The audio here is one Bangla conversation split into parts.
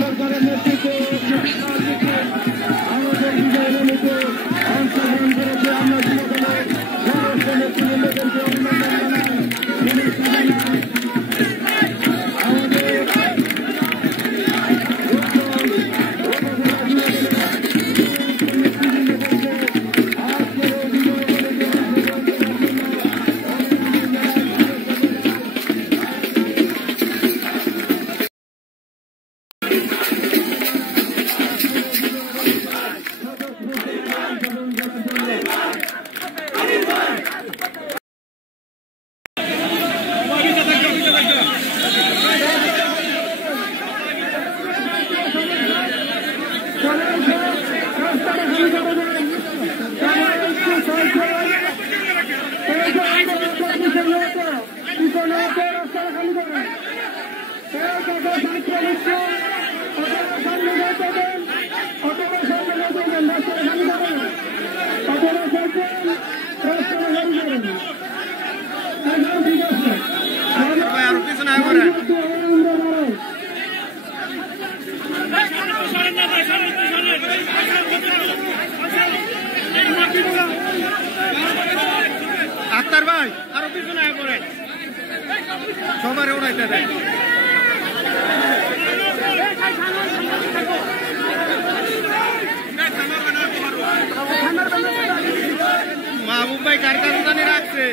সরকারের নেতৃত্বে আমাদের বিজয়ের মতো অংশগ্রহণ করেছে। আমরা যুবদলের সমস্ত নেতৃবৃন্দদেরকে অভিনন্দন জানাই। আক্তার ভাই আরো পিছনে আয় পড়ে সবার উড়াইতে দেয়। মাহবুব ভাই কার কাছে জানি রাখছে।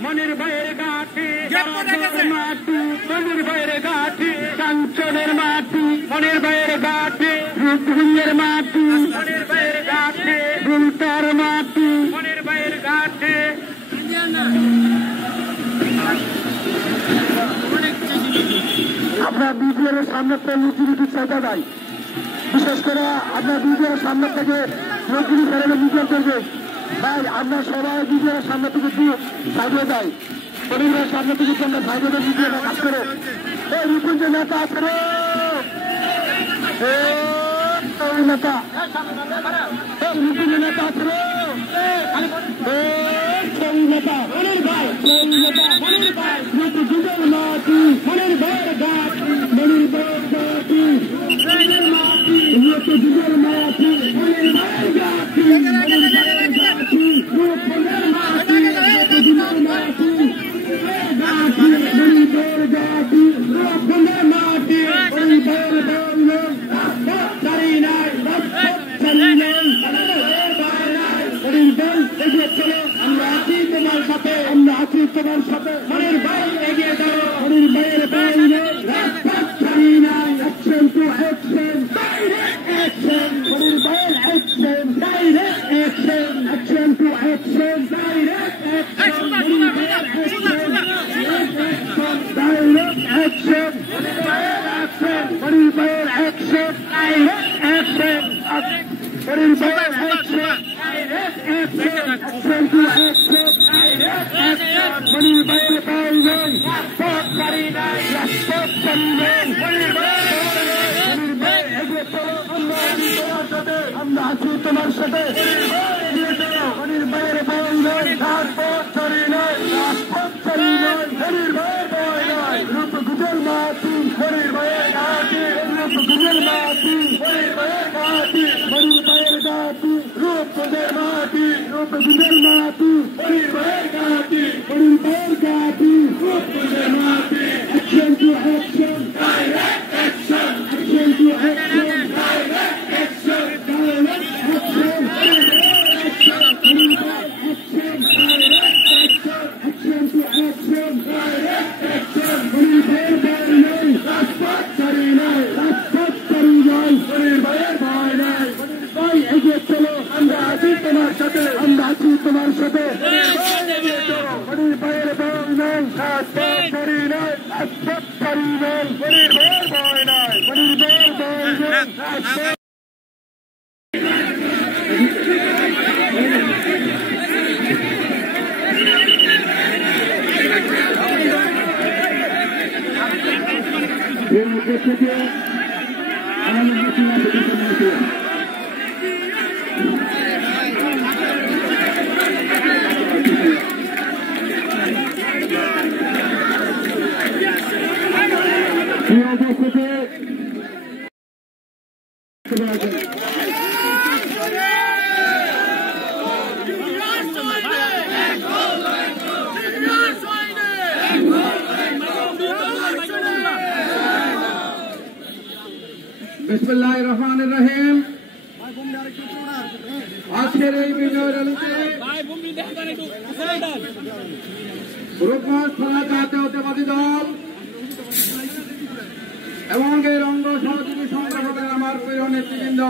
মনির ভাইয়ের ঘাটে মনির ভাইয়ের ঘাটে কাঞ্চনের মাটি মনির ভাইয়ের ঘাটে রূপগুঞ্জের মাটি মনির ভাইয়ের ঘাটে রুলতার মাটি মনির ভাইয়ের ঘাটে। আপনার বিডিআর সামনে থেকে লুচি চাইতে দেয়, বিশেষ করে আপনার বিডিআর সামনে থেকে লুচি ফেরালে বিডিআর করবে ভাই, আপনার সবাই বিডিআর সামনে থেকে সাইডে যায়। পরিবারের সামনে থেকে তোমরা সাইডে ভিডিও কাজ করো। এই নিকুঞ্জ নেতা আছে রে, নেতা নিকুঞ্জ নেতা আছে রে, নেতা মনের ভাই নেতা মনের ভাই দুজন মাটি মনের ভাই গাছি মনের ভাই গাছি মনের মাটি দুজন মাটি মনের ভাই গাছি মনের ভাই গাছি মনের মাটি দুজন মাটি গাছি মনের ভাই গাছি মনের মাটি মনের ভাই গাছি চারি নাই চারি নাই আমরা আছি তোমার সাথে, আমরা আছি তোমার সাথে মনের ভাই এগিয়ে যাও মনের ভাইয়ের বাইরে ছাড়ি নাই action to action direct action মনের ভাইয়ের action direct action action to action direct action মনের ভাইয়ের অ্যাকশন ডাইরেক্ট অ্যাকশন মনের ভাইয়ের অ্যাকশন মনের ভাইয়ের অ্যাকশন ডাইরেক্ট অ্যাকশন মনের ভাইয়ের action action to action, action, Manir Bhai Bhai, Spot Karinai, Spot Karinai, Manir Bhai, এগিয়ে চলো, আমরা আছি তোমার সাথে, এগিয়ে চলো, Manir Bhai Bhai, Spot Karinai, Spot Karinai, Manir Bhai Bhai, Rup Gujal Mati, Manir Bhai Gati, Rup Gujal Mati, Manir Bhai Gati, Manir Bhai Gati, Rup Gujal Mati, Rup Gujal Mati, Manir Bhai Gati, Manir Bhai Gati, Rup Gujal Mati, action to action, direct action, action to action, direct action, direct action, action, Manir Bhai action, direct action, action to action, direct action, Manir Bhai Bhai, Spot Karinai, Spot Karinai, Manir Bhai Bhai, Manir Bhai এগিয়ে চলো, আমরা আছি তোমার সাথে, আমরা আছি তোমার সাথে, Manir Bhai Bhai, Spot Karinai, Spot Karinai, Manir Bhai Bhai, Manir Bhai Bhai, বিসমিল্লাহির রহমানির রহিম। আজকের এই বিজয় র্যালিতে রূপগঞ্জ থানা জাতীয়তাবাদী দল এবং এই রঙ্গ সহযোগী সংগঠনের আমার প্রিয় নেতৃবৃন্দ,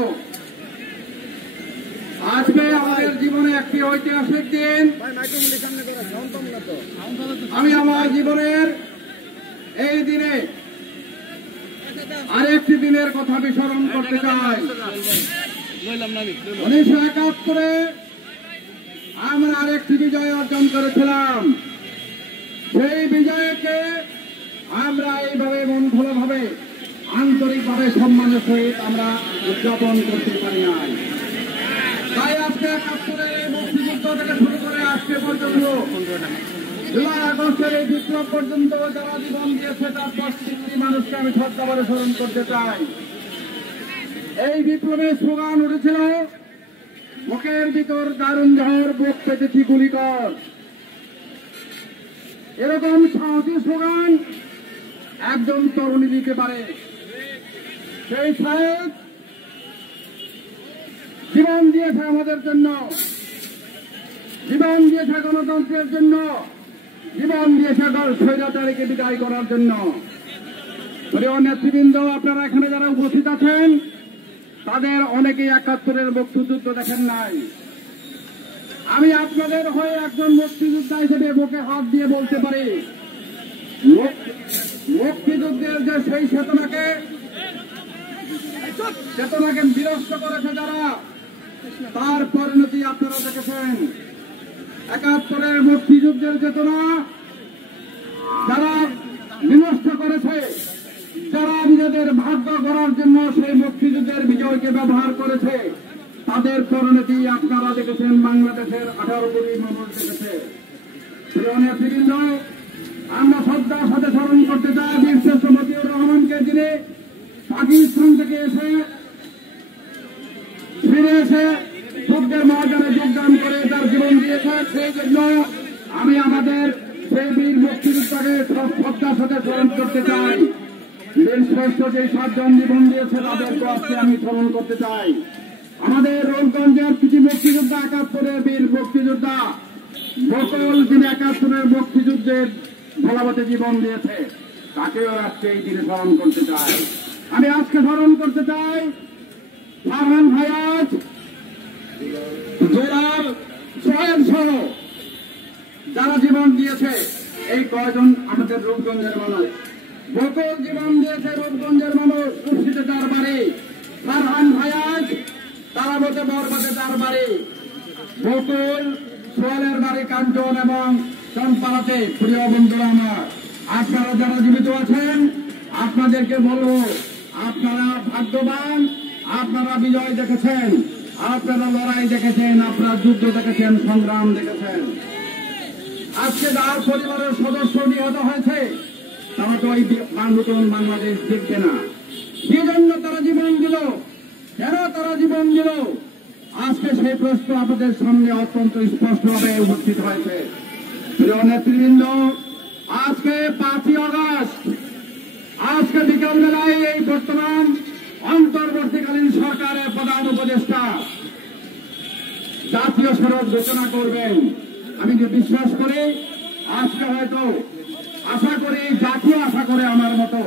আজকে আমাদের জীবনে একটি ঐতিহাসিক দিন। আমি আমার জীবনের এই দিনে আরেকটি দিনের কথা বিস্মরণ করতে চাই। 1971 আমরা আরেকটি বিজয় অর্জন করেছিলাম। সেই বিজয়কে আমরা এইভাবে মন খোলাভাবে আন্তরিকভাবে সম্মানের সহিত আমরা উদযাপন করতে পারি নাই। তাই আজকে 71-এর এই মুক্তিযুদ্ধ থেকে শুরু করে আজকে পর্যন্ত জুলাই আগস্টের এই বিপ্লব পর্যন্ত যারা জীবন দিয়েছে তার প্রত্যেকটি মানুষকে আমি শ্রদ্ধাভরে স্মরণ করতে চাই। এই বিপ্লবের স্লোগান উঠেছিল, মুখের ভিতর দারুণ ঝড়, বুক পেতেছি গুলি কর। এরকম সাহসী স্লোগান একজন তরুণী দিতে পারে। সেই সাহেব জীবন দিয়েছে আমাদের জন্য, জীবন দিয়েছে গণতন্ত্রের জন্য, জীবন দিয়েছে স্বৈরাচারীকে বিদায় করার জন্য। প্রিয় নেতৃবৃন্দ, আপনারা এখানে যারা উপস্থিত আছেন তাদের অনেকেই 71-এর মুক্তিযুদ্ধ দেখেন নাই। আমি আপনাদের হয়ে একজন মুক্তিযোদ্ধা হিসেবে বুকে হাত দিয়ে বলতে পারি, মুক্তিযুদ্ধের যে সেই চেতনাকে বিনষ্ট করেছে যারা, তার পরিণতি আপনারা দেখেছেন। 71-এর মুক্তিযুদ্ধের চেতনা বিনষ্ট করেছে, যারা নিজেদের ভাগ্য গড়ার জন্য সেই মুক্তিযুদ্ধের বিজয়কে ব্যবহার করেছে, তাদের পরিণতি আপনারা দেখেছেন, বাংলাদেশের 18 কোটি মানুষ দেখেছে। প্রিয় নেতৃবৃন্দ, আমরা শ্রদ্ধার সাথে স্মরণ করতে চাই বীরশ্রেষ্ঠ মতিউর রহমানকে, যিনি পাকিস্তান থেকে ফিরে এসে যুদ্ধের ময়দানে যোগদান করে তার জীবন দিয়েছে। সেই জন্য আমি আমাদের সেই বীর মুক্তিযোদ্ধাকে শ্রদ্ধার সাথে স্মরণ করতে চাই। বীরশ্রেষ্ঠ যে 7 জন জীবন দিয়েছে তাদেরকে আজকে আমি স্মরণ করতে চাই। আমাদের রোলগঞ্জের কিছু মুক্তিযোদ্ধা, 71-এর বীর মুক্তিযোদ্ধা বকল, যিনি 71-এর মুক্তিযুদ্ধের ফলাবতে জীবন দিয়েছে, তাকেও আজকে এই দিনে স্মরণ করতে চাই। আমি আজকে স্মরণ করতে চাই ফারহান ভায়াজ, জোলাল, সোহেল সহ যারা জীবন দিয়েছে, এই কয়জন আমাদের রূপগঞ্জের মানুষ। বকল জীবন দিয়েছে রূপগঞ্জের মানুষ, মুর্শিদে তার বাড়ি। ফারহান ভায়াজ তারাবতে বরবাদে তার বাড়ি। বকুল, সোহেলের বাড়ি কাঞ্চন এবং চম্পাড়াতে। প্রিয় বন্ধুরা আমার, আপনারা যারা জীবিত আছেন, আপনাদেরকে বলবো, আপনারা ভাগ্যবান, আপনারা বিজয় দেখেছেন, আপনারা লড়াই দেখেছেন, আপনারা যুদ্ধ দেখেছেন, সংগ্রাম দেখেছেন। আজকে যার পরিবারের সদস্য নিহত হয়েছে, তারা তো এই নতুন বাংলাদেশ দেখবে না। কি জন্য তারা জীবন দিল, কেন তারা জীবন দিল, আজকে সেই প্রশ্ন আপনাদের সামনে অত্যন্ত স্পষ্টভাবে উপস্থিত হয়েছে। প্রিয় নেতৃবৃন্দ, আজকে 5ই আগস্ট, আজকে বিকালবেলায় এই বর্তমান অন্তর্বর্তীকালীন সরকারের প্রধান উপদেষ্টা জাতীয় সড়ক ঘোষণা করবেন। আমি যে বিশ্বাস করি, আজকে হয়তো আশা করি, জাতীয় আশা করে আমার মতো,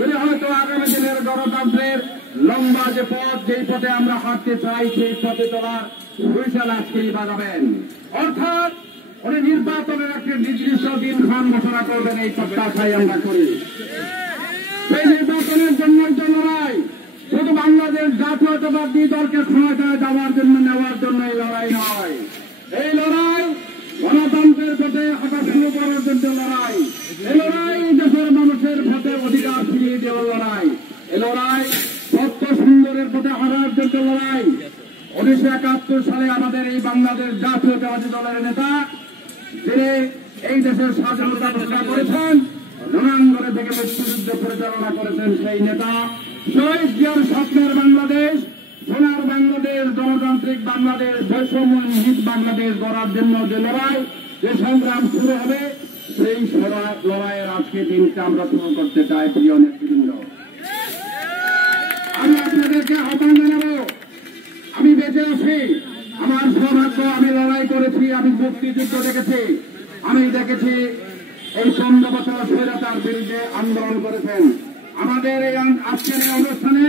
উনি হয়তো আগামী দিনের গণতন্ত্রের লম্বা যে পথ, যেই পথে আমরা হাঁটতে চাই, সেই পথে তোলার হুইসেল আজকেই বাজাবেন। অর্থাৎ উনি নির্বাচনের একটি নির্দিষ্ট দিনক্ষণ ঘোষণা করবেন, এই প্রত্যাশাই আমরা করি। সেই নির্বাচনের জন্য লড়াই শুধু বাংলাদেশ জাতীয়তাবাদী দলকে ক্ষমতায় দেওয়ার জন্য, নেওয়ার জন্য এই লড়াই নয়। এই লড়াই গণতন্ত্রের পথে হাঁটা শুরু করার জন্য লড়াই। এই লড়াই দেশের মানুষের পথে অধিকার ফিরিয়ে দেওয়ার লড়াই। এই লড়াই সত্য সুন্দরের পথে হারার জন্য লড়াই। 1971 সালে আমাদের এই বাংলাদেশ জাতীয়তাবাদী দলের নেতা, যিনি এই দেশের স্বাধীনতা ঘোষণা করেছেন, রণাঙ্গনে থেকে মুক্তিযুদ্ধ পরিচালনা করেছেন, সেই নেতা শহীদ জিয়ার স্বপ্নের বাংলাদেশ, সোনার বাংলাদেশ, গণতান্ত্রিক বাংলাদেশ, বৈষম্যহীন বাংলাদেশ গড়ার জন্য যে লড়াই, যে সংগ্রাম শুরু হবে, সেই লড়াইয়ের আজকে দিনটা আমরা শুরু করতে চাই। প্রিয় নেতৃবৃন্দ, আমি আপনাদেরকে আহ্বান জানাবো, আমি বেঁচে আছি, আমার সৌভাগ্য, আমি লড়াই করেছি, আমি মুক্তিযুদ্ধ দেখেছি, আমি দেখেছি এই 15 বছর স্বৈরাচার বিরুদ্ধে আন্দোলন করেছেন। আমাদের এই আজকের এই অনুষ্ঠানে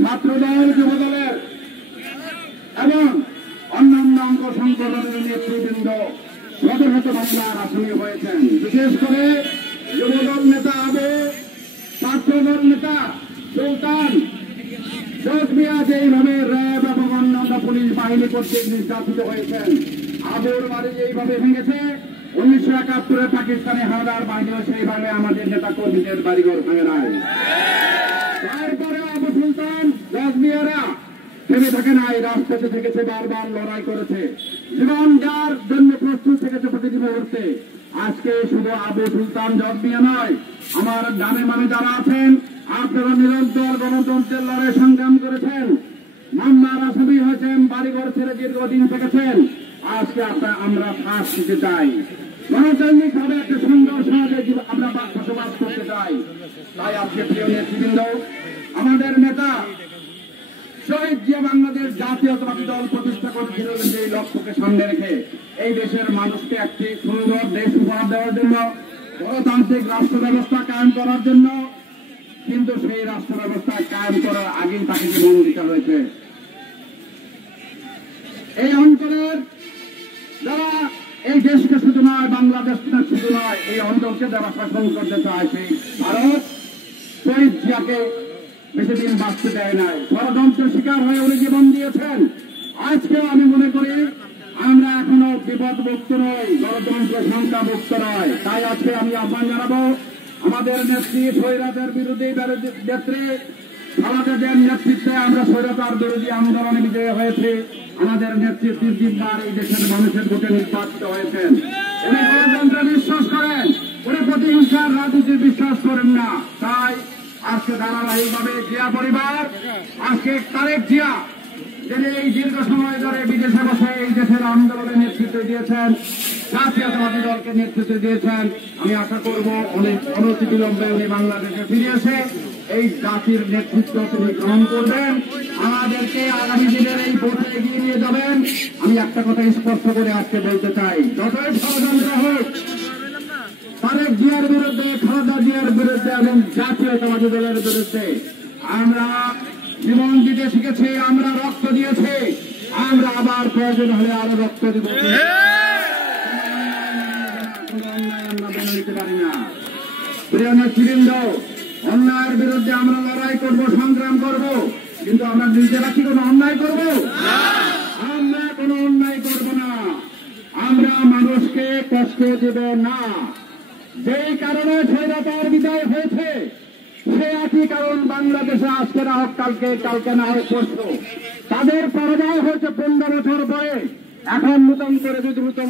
ছাত্রদল, যুবদলের এবং অন্যান্য অঙ্গ সংগঠনের নেতৃবৃন্দ শত শত মামলার আসামি হয়েছেন। বিশেষ করে যুবদল নেতা আবু, ছাত্রদল নেতা সুলতান, জজমিয়া যেইভাবে র্যাব এবং অন্যান্য পুলিশ বাহিনী কর্তৃক নির্যাতিত হয়েছেন, আবুর বাড়ি যেইভাবে ভেঙেছে, 1971 পাকিস্তানি হানাদার বাহিনীও সেইভাবে আমাদের নেতা কর্মীদের বাড়িঘর ভাঙে নাই। তারপরে আবু সুলতান, জজমিয়ারা থেমে থাকে নাই, রাজপথে থেকেছে, বারবার লড়াই করেছে, জীবন যার জন্য প্রস্তুত থেকেছে প্রতিটি মুহূর্তে। আজকে শুধু আবু সুলতান, জজমিয়া নয়, আমার ডানে মানে যারা আছেন, আপনারা নিরন্তর গণতন্ত্রের লড়াই সংগ্রাম করেছেন, মামলার আসামি হয়েছেন, বাড়িঘর ছেড়ে দীর্ঘদিন থেকেছেন। আজকে আমরা শ্বাস দিতে চাই, গণতান্ত্রিক ভাবে একটা সুন্দর সমাজে আমরা বসবাস করতে চাই। তাই আজকে প্রিয় নেতৃবৃন্দ, আমাদের নেতা শহীদ জিয়া বাংলাদেশ জাতীয়তাবাদী দল প্রতিষ্ঠা করেছিলেন যে লক্ষ্যকে সামনে রেখে, এই দেশের মানুষকে একটি সুন্দর দেশ উপহার দেওয়ার জন্য, গণতান্ত্রিক রাষ্ট্র ব্যবস্থা কায়েম করার জন্য। কিন্তু সেই রাষ্ট্র ব্যবস্থা কায়েম করার আগেই তাকে জীবন দিতে হয়েছে। এই অঞ্চলের যারা এই দেশকে শুধু নয়, বাংলাদেশকে শুধু নয়, এই অঞ্চলকে যারা শাসন করতে চায়, সেই ভারত শহীদ জিয়াকে বেশি দিন বাঁচতে দেয় নাই, ষড়যন্ত্রের শিকার হয়ে উনি জীবন দিয়েছেন। আজকেও আমি মনে করি আমরা এখনো বিপদমুক্ত নই, গণতন্ত্র সংখ্যামুক্ত নয়। তাই আজকে আমি আহ্বান জানাবো আমাদের নেত্রী স্বৈরাচার বিরোধী নেত্রী খালেদা জিয়ার নেতৃত্বে আমরা স্বৈরাচার বিরোধী আন্দোলনে বিজয়ী হয়েছে। আমাদের নেত্রী 3বার এই দেশের মানুষের ভোটে নির্বাচিত হয়েছেন। উনি গণতন্ত্রে বিশ্বাস করেন, উনি প্রতিহিংসার রাজনীতি বিশ্বাস করেন না। তাই আজকে ধারাবাহিকভাবে জিয়া পরিবার, আজকে তারেক জিয়া যিনি এই দীর্ঘ সময় ধরে বিদেশে বসে এই দেশের আন্দোলনে নেতৃত্ব দিয়েছেন, জাতীয়তাবাদী দলকে নেতৃত্ব দিয়েছেন, আমি আশা করব অনেক অনতিবিলম্বে উনি বাংলাদেশে ফিরে এসে এই জাতির নেতৃত্ব তিনি গ্রহণ করবেন, আমাদেরকে আগামী দিনের এই ভোটে এগিয়ে নিয়ে যাবেন। আমি একটা কথা স্পষ্ট করে আজকে বলতে চাই, যতই ষড়যন্ত্র হোক তারেক জিয়ার বিরুদ্ধে, খালেদা জিয়ার বিরুদ্ধে এবং জাতীয়তাবাদী দলের বিরুদ্ধে আমরা জীবন দিতে শিখেছি, আমরা রক্ত দিয়েছি, আমরা আবার প্রয়োজন হলে আরো রক্ত দিব। আমরা মেনে নিতে পারি না। প্রিয় নেতৃবৃন্দ, অন্যায়ের বিরুদ্ধে আমরা লড়াই করব, সংগ্রাম করব, কিন্তু আমরা নিজেরা কি কোনো অন্যায় করব? আমরা কোনো অন্যায় করব না, আমরা মানুষকে কষ্ট দেব না। যেই কারণে স্বৈরাচার বিদায় হয়েছে সে একই কারণ বাংলাদেশে আজকে না হোক কালকে, কালকে না হোক পরশু। তাদের পরাজয় হয়েছে 15 বছর পরে। এখন নতুন করে যদি নতুন